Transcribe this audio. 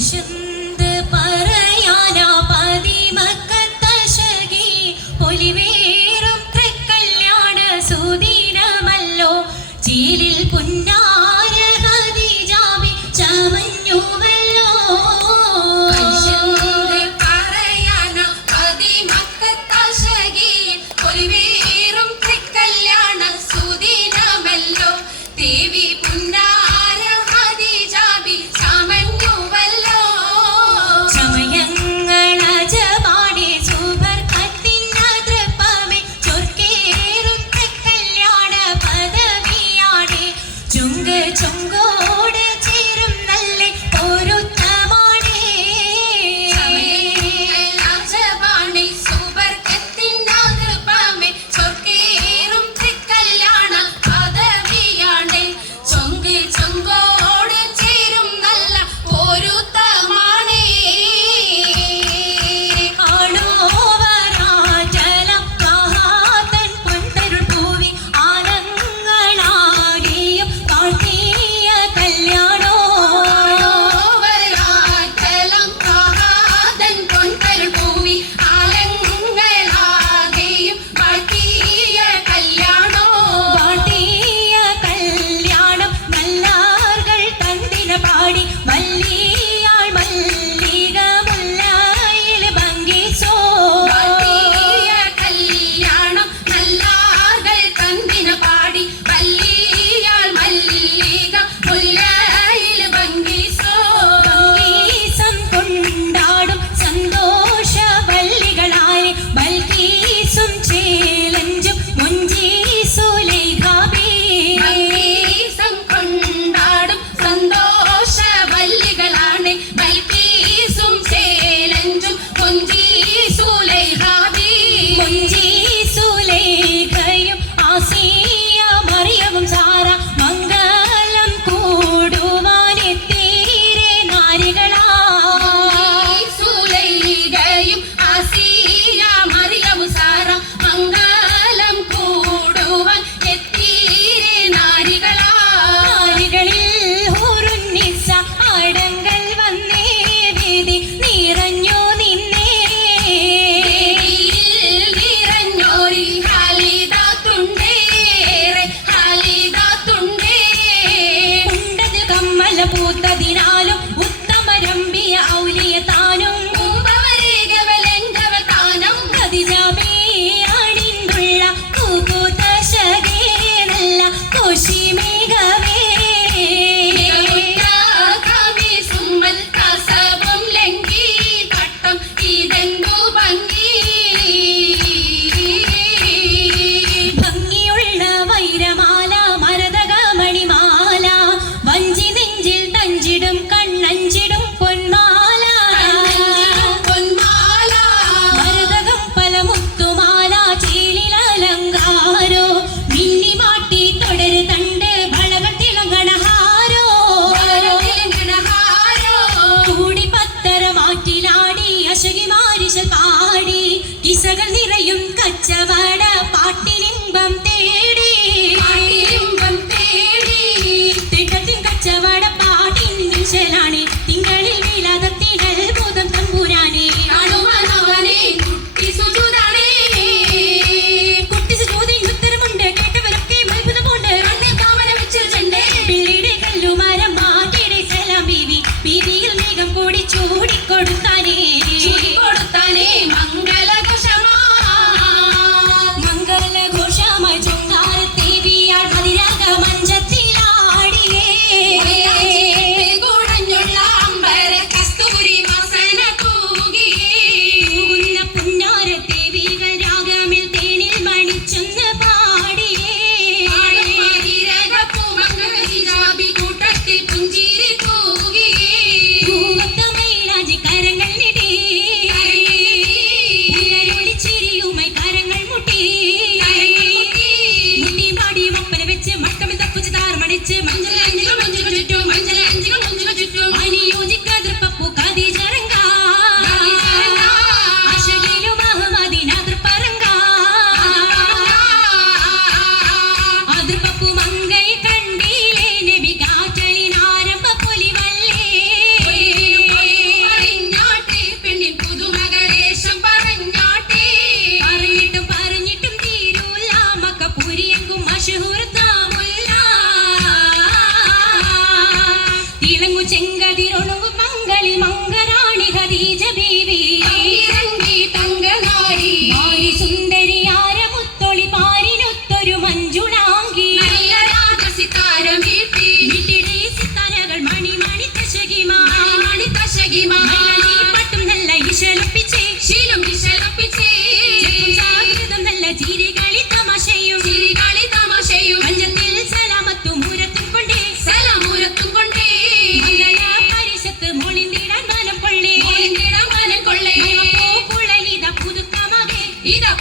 should കച്ചവട പാട്ടിൻ നിശലാണി തിങ്കളിൽ വിലാതത്തിടൽ ഭൂതം തമ്പുരാനെ. മഞ്ജുളാങ്കി നല്ല രാജസിത്താരം വീട്ടി സിത്താരകൾ മണി മണി ദശകിമ മണി ദശകിമ പട്ടും നല്ല ഇശലൊപ്പിച്ചേ ശീലം ഇശലൊപ്പിച്ചേ ജാഗ്രതം നല്ല ചിരികളി തമാശയും. ചിരികളി തമാശയും. അഞ്ചത്തിൽ സലാമത്തും മൂരത്തും കൊണ്ടേ. സലാമൂരത്തും കൊണ്ടേ. പരിശത്ത് മോളിന്തിടാൻ വലം കൊള്ളേ. മോളിന്തിടാൻ കൊള്ളേ. പൂക്കുഴലിതാ പുതുക്കമാകെ. ഇതാ